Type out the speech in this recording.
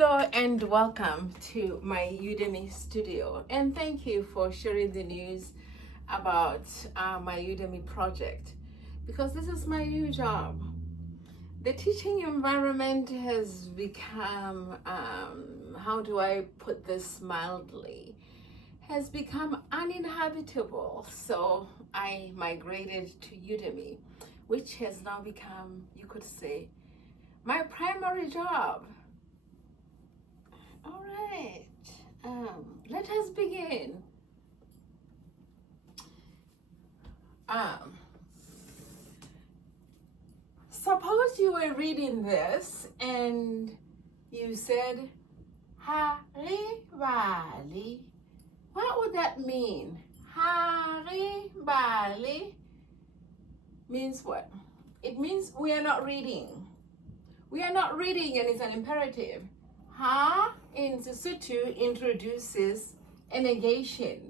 Hello and welcome to my Udemy studio, and thank you for sharing the news about my Udemy project, because this is my new job. The teaching environment has become, how do I put this mildly, has become uninhabitable. So I migrated to Udemy, which has now become, you could say, my primary job. All right, let us begin. Suppose you were reading this and you said, Haribali. What would that mean? Haribali means what? It means we are not reading. We are not reading, and it's an imperative. Ha in Sesotho introduces a negation.